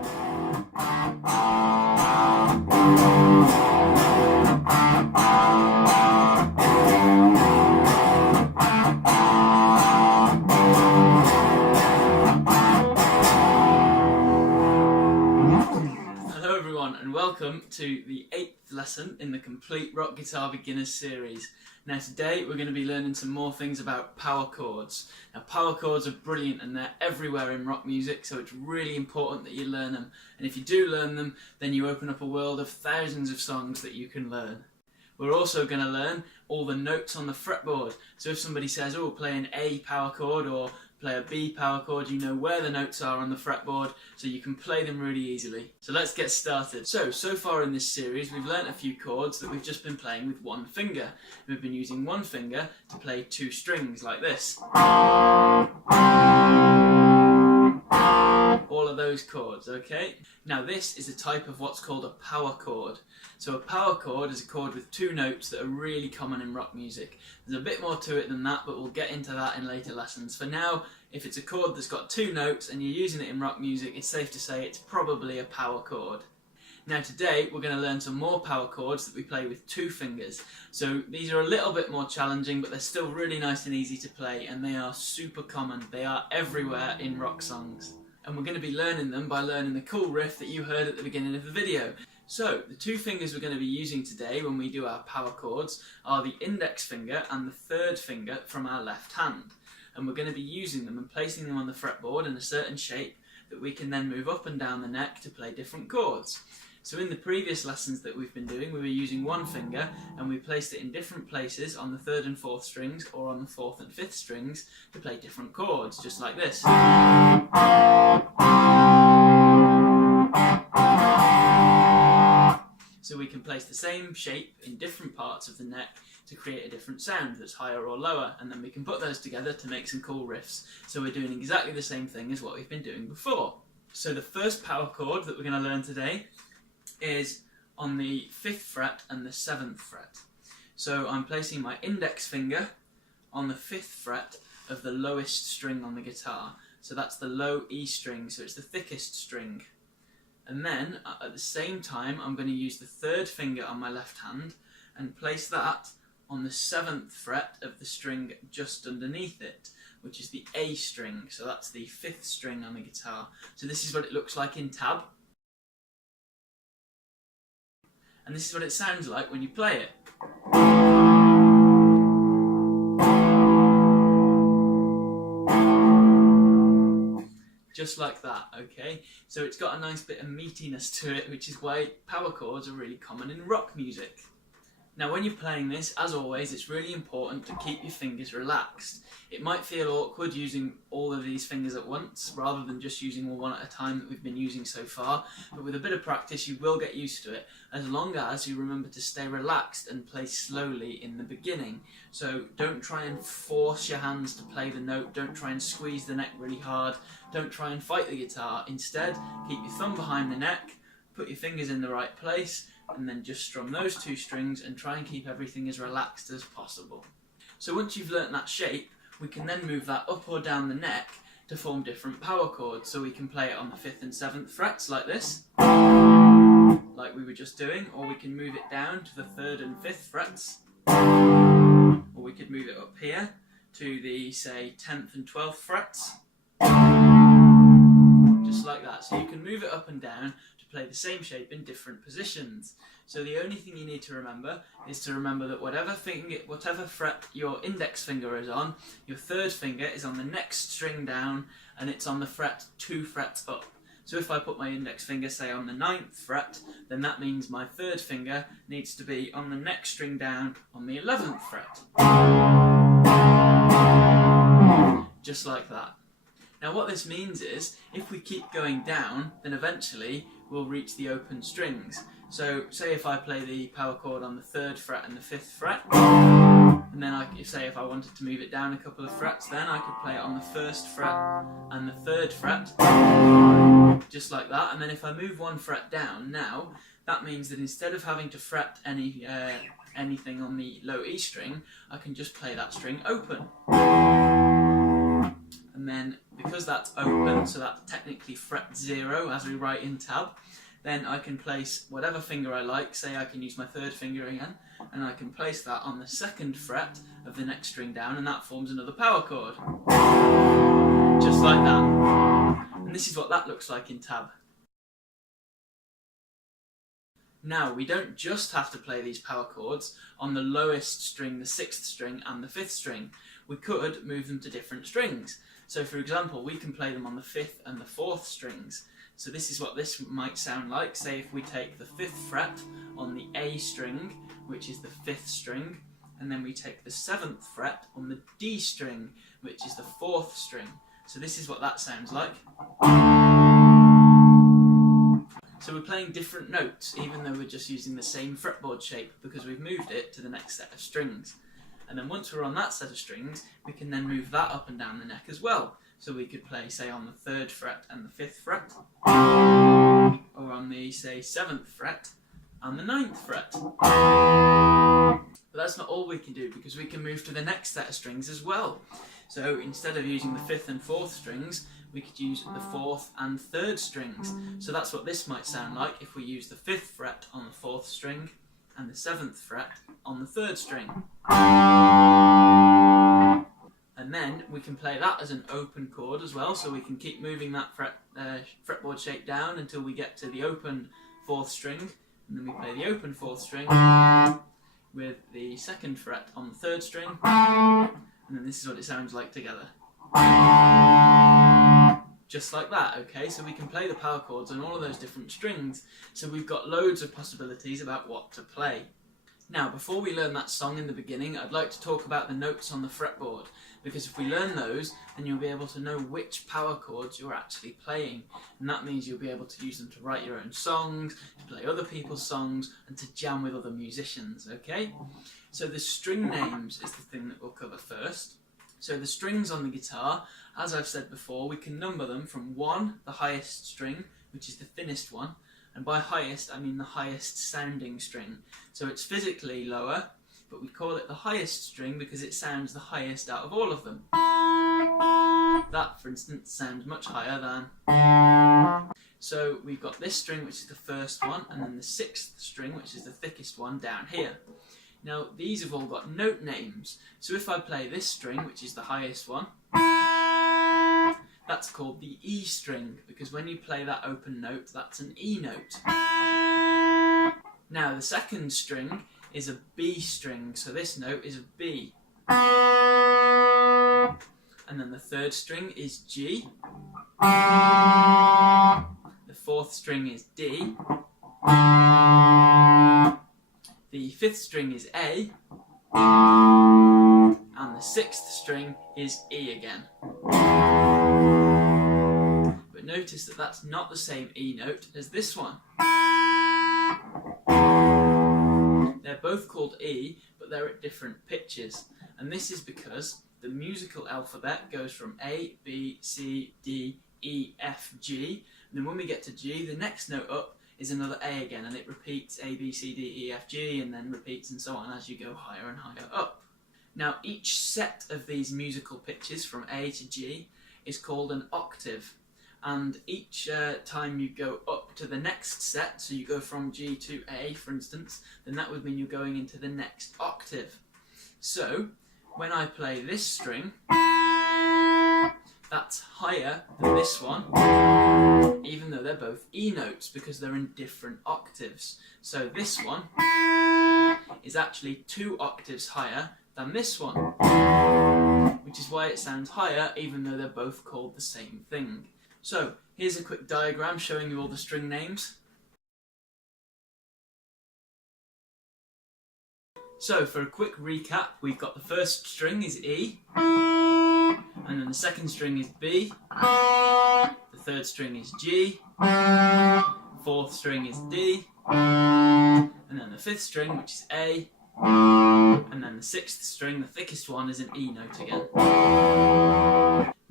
Hello everyone and welcome to the 8th lesson in the Complete Rock Guitar Beginners series. Now today we're going to be learning some more things about power chords. Now power chords are brilliant and they're everywhere in rock music, so it's really important that you learn them. And if you do learn them, then you open up a world of thousands of songs that you can learn. We're also going to learn all the notes on the fretboard. So if somebody says, oh, play an A power chord or play a B power chord, you know where the notes are on the fretboard, so you can play them really easily. So let's get started. So far in this series we've learnt a few chords that we've just been playing with one finger. We've been using one finger to play two strings like this. All of those chords, okay? Now this is a type of what's called a power chord. So a power chord is a chord with two notes that are really common in rock music. There's a bit more to it than that, but we'll get into that in later lessons. For now, if it's a chord that's got two notes and you're using it in rock music, it's safe to say it's probably a power chord. Now today we're going to learn some more power chords that we play with two fingers. So these are a little bit more challenging, but they're still really nice and easy to play, and they are super common. They are everywhere in rock songs. And we're going to be learning them by learning the cool riff that you heard at the beginning of the video. So the two fingers we're going to be using today when we do our power chords are the index finger and the third finger from our left hand. And we're going to be using them and placing them on the fretboard in a certain shape that we can then move up and down the neck to play different chords. So in the previous lessons that we've been doing, we were using one finger and we placed it in different places on the third and fourth strings or on the fourth and fifth strings to play different chords, just like this. So we can place the same shape in different parts of the neck to create a different sound that's higher or lower, and then we can put those together to make some cool riffs. So we're doing exactly the same thing as what we've been doing before. So the first power chord that we're going to learn today is on the 5th fret and the 7th fret. So I'm placing my index finger on the 5th fret of the lowest string on the guitar. So that's the low E string, so it's the thickest string. And then at the same time I'm going to use the third finger on my left hand and place that on the 7th fret of the string just underneath it, which is the A string. So that's the 5th string on the guitar. So this is what it looks like in tab. And this is what it sounds like when you play it. Just like that, okay? So it's got a nice bit of meatiness to it, which is why power chords are really common in rock music. Now when you're playing this, as always, it's really important to keep your fingers relaxed. It might feel awkward using all of these fingers at once, rather than just using one at a time that we've been using so far, but with a bit of practice you will get used to it, as long as you remember to stay relaxed and play slowly in the beginning. So don't try and force your hands to play the note, don't try and squeeze the neck really hard, don't try and fight the guitar. Instead, keep your thumb behind the neck, put your fingers in the right place, and then just strum those two strings and try and keep everything as relaxed as possible. So once you've learnt that shape, we can then move that up or down the neck to form different power chords. So we can play it on the 5th and 7th frets like this, like we were just doing, or we can move it down to the 3rd and 5th frets, or we could move it up here to the, say, 10th and 12th frets, just like that. So you can move it up and down to play the same shape in different positions. So the only thing you need to remember is to remember that whatever fret your index finger is on, your third finger is on the next string down and it's on the fret 2 frets up. So if I put my index finger, say, on the 9th fret, then that means my third finger needs to be on the next string down on the 11th fret. Just like that. Now what this means is, if we keep going down, then eventually we'll reach the open strings. So say if I play the power chord on the 3rd fret and the 5th fret, and then say if I wanted to move it down a couple of frets, then I could play it on the 1st fret and the 3rd fret, just like that. And then if I move one fret down now, that means that instead of having to fret anything on the low E string, I can just play that string open. And then because that's open, so that's technically fret 0 as we write in tab, then I can place whatever finger I like. Say I can use my third finger again, and I can place that on the 2nd fret of the next string down, and that forms another power chord. Just like that. And this is what that looks like in tab. Now, we don't just have to play these power chords on the lowest string, the 6th string, and the 5th string. We could move them to different strings. So for example, we can play them on the 5th and the 4th strings. So this is what this might sound like. Say if we take the 5th fret on the A string, which is the 5th string, and then we take the 7th fret on the D string, which is the 4th string. So this is what that sounds like. So we're playing different notes, even though we're just using the same fretboard shape, because we've moved it to the next set of strings. And then once we're on that set of strings, we can then move that up and down the neck as well. So we could play, say, on the 3rd fret and the 5th fret, or on the, say, 7th fret and the 9th fret. But that's not all we can do, because we can move to the next set of strings as well. So instead of using the 5th and 4th strings, we could use the 4th and 3rd strings. So that's what this might sound like if we use the 5th fret on the 4th string and the 7th fret on the 3rd string. And then we can play that as an open chord as well, so we can keep moving that fretboard shape down until we get to the open 4th string, and then we play the open 4th string with the 2nd fret on the 3rd string, and then this is what it sounds like together. Just like that, okay? So we can play the power chords on all of those different strings, so we've got loads of possibilities about what to play. Now, before we learn that song in the beginning, I'd like to talk about the notes on the fretboard, because if we learn those, then you'll be able to know which power chords you're actually playing, and that means you'll be able to use them to write your own songs, to play other people's songs, and to jam with other musicians, okay? So the string names is the thing that we'll cover first. So the strings on the guitar, as I've said before, we can number them from 1, the highest string, which is the thinnest one, and by highest I mean the highest sounding string. So it's physically lower, but we call it the highest string because it sounds the highest out of all of them. That, for instance, sounds much higher than. So we've got this string, which is the first one, and then the 6th string, which is the thickest one, down here. Now, these have all got note names. So if I play this string, which is the highest one, that's called the E string, because when you play that open note, that's an E note. Now, the 2nd string is a B string, so this note is a B. And then the 3rd string is G. The 4th string is D. The 5th string is A. And the 6th string is E again. But notice that that's not the same E note as this one. They're both called E, but they're at different pitches. And this is because the musical alphabet goes from A, B, C, D, E, F, G. And then when we get to G, the next note up is another A again, and it repeats A, B, C, D, E, F, G, and then repeats and so on as you go higher and higher up. Now, each set of these musical pitches from A to G is called an octave. And each time you go up to the next set, so you go from G to A, for instance, then that would mean you're going into the next octave. So, when I play this string, that's higher than this one, even though they're both E notes, because they're in different octaves. So this one is actually 2 octaves higher than this one, which is why it sounds higher, even though they're both called the same thing. So, here's a quick diagram showing you all the string names. So, for a quick recap, we've got the first string is E, and then the 2nd string is B, the 3rd string is G, 4th string is D, and then the 5th string, which is A, and then the 6th string, the thickest one, is an E note again.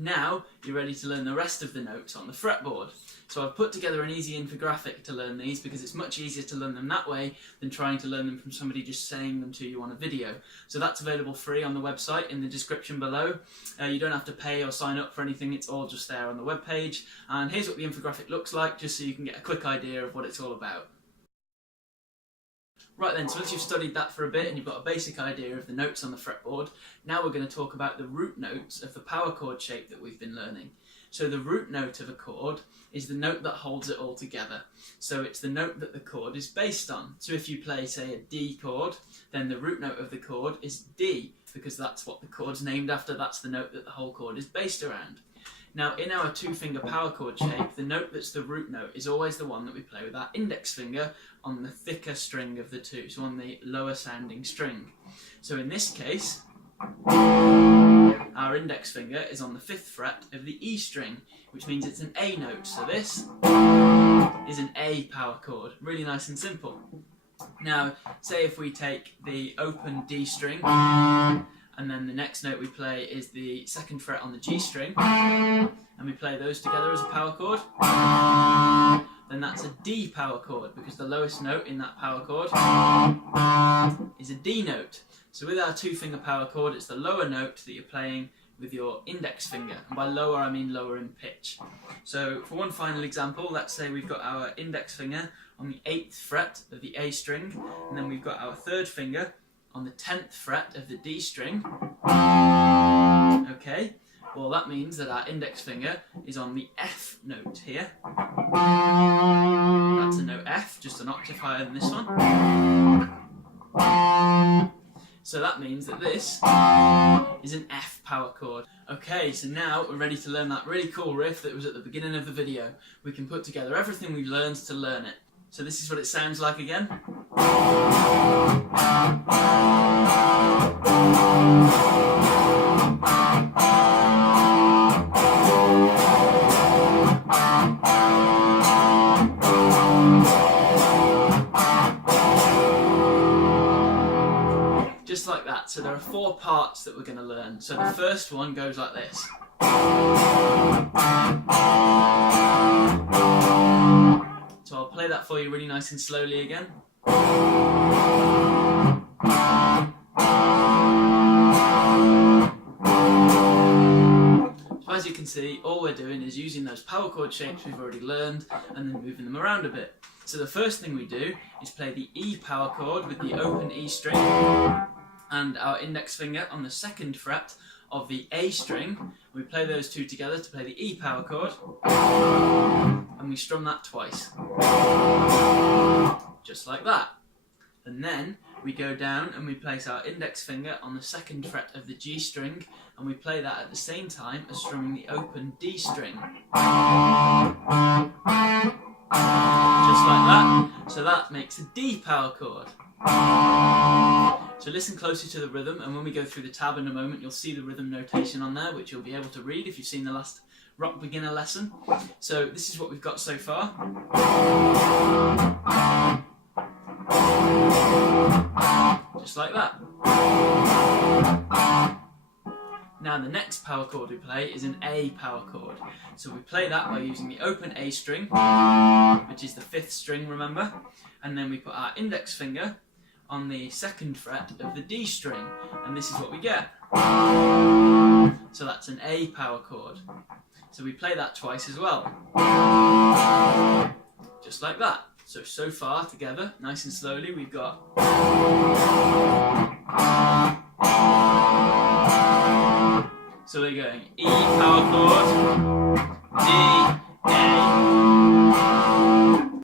Now you're ready to learn the rest of the notes on the fretboard. So I've put together an easy infographic to learn these because it's much easier to learn them that way than trying to learn them from somebody just saying them to you on a video. So that's available free on the website in the description below. You don't have to pay or sign up for anything, it's all just there on the webpage. And here's what the infographic looks like, just so you can get a quick idea of what it's all about. Right then, so once you've studied that for a bit and you've got a basic idea of the notes on the fretboard, now we're going to talk about the root notes of the power chord shape that we've been learning. So the root note of a chord is the note that holds it all together. So it's the note that the chord is based on. So if you play, say, a D chord, then the root note of the chord is D, because that's what the chord's named after, that's the note that the whole chord is based around. Now, in our two-finger power chord shape, the note that's the root note is always the one that we play with our index finger on the thicker string of the two, so on the lower sounding string. So in this case, our index finger is on the 5th fret of the E string, which means it's an A note. So this is an A power chord. Really nice and simple. Now, say if we take the open D string, and then the next note we play is the 2nd fret on the G string, and we play those together as a power chord, then that's a D power chord, because the lowest note in that power chord is a D note. So with our two-finger power chord, it's the lower note that you're playing with your index finger, and by lower I mean lower in pitch. So for one final example, let's say we've got our index finger on the 8th fret of the A string, and then we've got our 3rd finger on the 10th fret of the D string. Okay, well that means that our index finger is on the F note here. That's a note F, just an octave higher than this one. So that means that this is an F power chord. Okay, so now we're ready to learn that really cool riff that was at the beginning of the video. We can put together everything we've learned to learn it. So this is what it sounds like again. Just like that. So there are 4 parts that we're going to learn. So the first one goes like this. So I'll play that for you really nice and slowly again. So as you can see, all we're doing is using those power chord shapes we've already learned and then moving them around a bit. So the first thing we do is play the E power chord with the open E string and our index finger on the 2nd fret of the A string. We play those two together to play the E power chord, and we strum that twice, just like that. And then we go down and we place our index finger on the 2nd fret of the G string, and we play that at the same time as strumming the open D string, just like that. So that makes a D power chord. So listen closely to the rhythm, and when we go through the tab in a moment, you'll see the rhythm notation on there, which you'll be able to read if you've seen the last rock beginner lesson. So this is what we've got so far. Just like that. Now the next power chord we play is an A power chord. So we play that by using the open A string, which is the 5th string, remember? And then we put our index finger on the 2nd fret of the D string, and this is what we get. So that's an A power chord. So we play that twice as well. Just like that. So far together, nice and slowly, we've got. So we're going E power chord, D, A.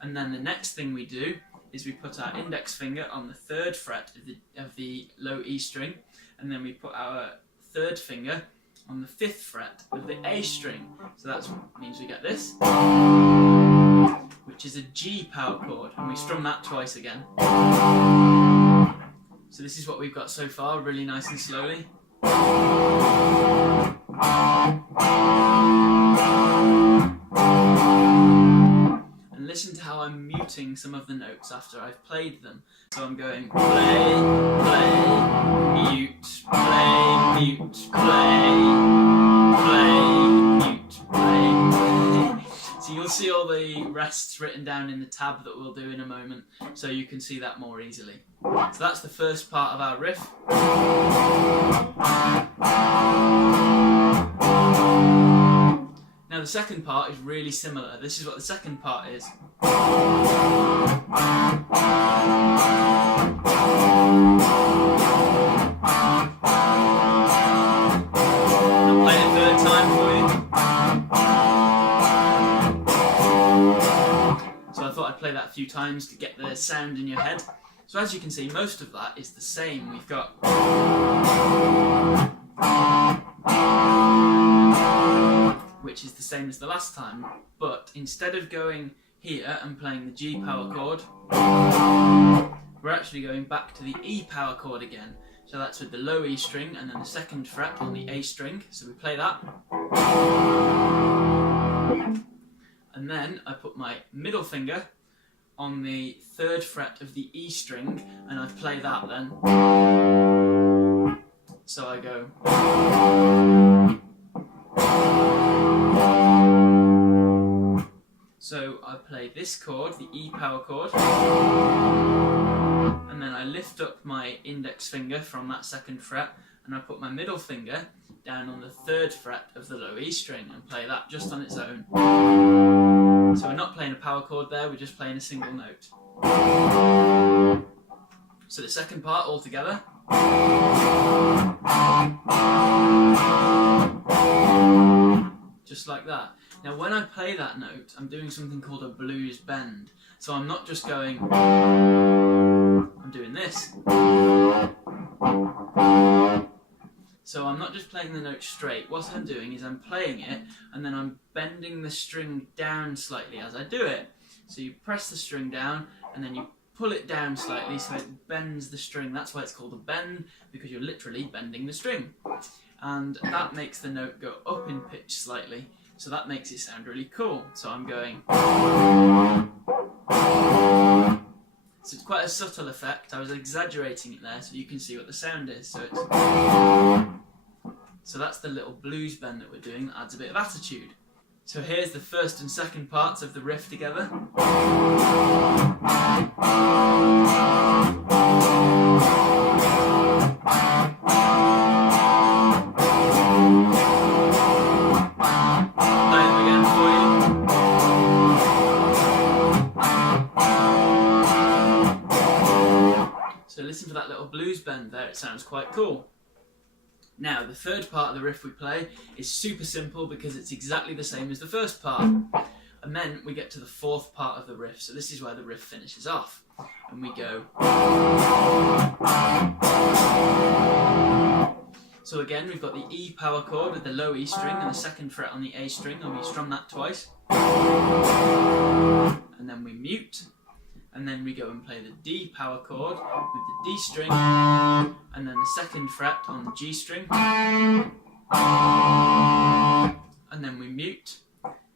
And then the next thing we do is we put our index finger on the 3rd fret of the low E string, and then we put our 3rd finger on the 5th fret of the A string. So that means we get this, which is a G power chord, and we strum that twice again. So this is what we've got so far, really nice and slowly. And listen to how I'm muting practicing some of the notes after I've played them. So I'm going play, play, mute, play, mute, play, play, mute, play. So you'll see all the rests written down in the tab that we'll do in a moment, so you can see that more easily. So that's the first part of our riff. Now the second part is really similar. This is what the second part is. I'll play it a third time for you. So I thought I'd play that a few times to get the sound in your head. So as you can see, most of that is the same. We've got which is the same as the last time, but instead of going here and playing the G power chord, we're actually going back to the E power chord again. So that's with the low E string and then the second fret on the A string. So we play that. And then I put my middle finger on the third fret of the E string and I play that then. So I go. So I play this chord, the E power chord, and then I lift up my index finger from that second fret and I put my middle finger down on the third fret of the low E string and play that just on its own. So we're not playing a power chord there, we're just playing a single note. So the second part all together. Just like that. Now when I play that note, I'm doing something called a blues bend. So I'm not just going, I'm doing this. So I'm not just playing the note straight. What I'm doing is I'm playing it and then I'm bending the string down slightly as I do it. So you press the string down and then you pull it down slightly so it bends the string. That's why it's called a bend, because you're literally bending the string. And that makes the note go up in pitch slightly. So that makes it sound really cool. So I'm going. So it's quite a subtle effect. I was exaggerating it there so you can see what the sound is. So that's the little blues bend that we're doing that adds a bit of attitude. So here's the first and second parts of the riff together. So listen for that little blues bend there, it sounds quite cool. Now the third part of the riff we play is super simple because it's exactly the same as the first part. And then we get to the fourth part of the riff, so this is where the riff finishes off. And we go. So again we've got the E power chord with the low E string and the second fret on the A string, and we strum that twice. And then we mute. And then we go and play the D power chord with the D string, and then the second fret on the G string, and then we mute,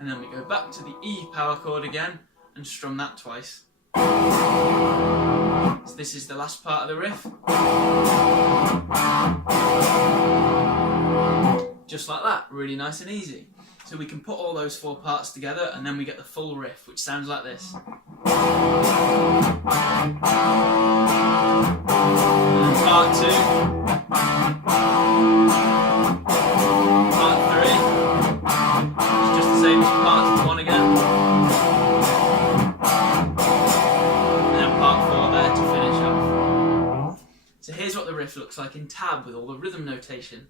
and then we go back to the E power chord again and strum that twice. So this is the last part of the riff. Just like that, really nice and easy. So we can put all those four parts together and then we get the full riff, which sounds like this. And then part two. Part three. It's just the same as part one again. And then part four there to finish off. So here's what the riff looks like in tab with all the rhythm notation.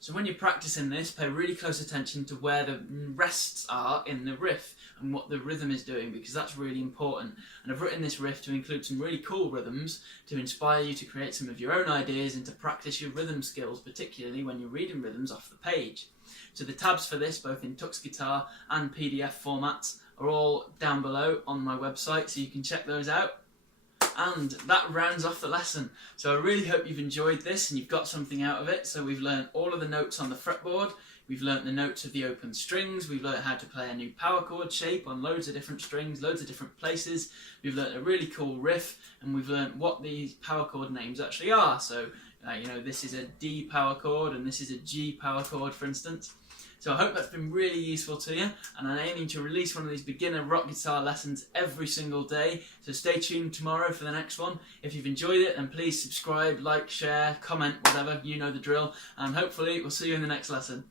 So when you're practicing this, pay really close attention to where the rests are in the riff and what the rhythm is doing, because that's really important. And I've written this riff to include some really cool rhythms to inspire you to create some of your own ideas and to practice your rhythm skills, particularly when you're reading rhythms off the page. So the tabs for this, both in Tux Guitar and PDF formats, are all down below on my website, so you can check those out. And that rounds off the lesson. So I really hope you've enjoyed this and you've got something out of it. So we've learned all of the notes on the fretboard, we've learnt the notes of the open strings, we've learnt how to play a new power chord shape on loads of different strings, loads of different places, we've learnt a really cool riff, and we've learnt what these power chord names actually are. So you know, this is a D power chord and this is a G power chord, for instance. So I hope that's been really useful to you, and I'm aiming to release one of these beginner rock guitar lessons every single day, so stay tuned tomorrow for the next one. If you've enjoyed it, then please subscribe, like, share, comment, whatever, you know the drill, and hopefully we'll see you in the next lesson.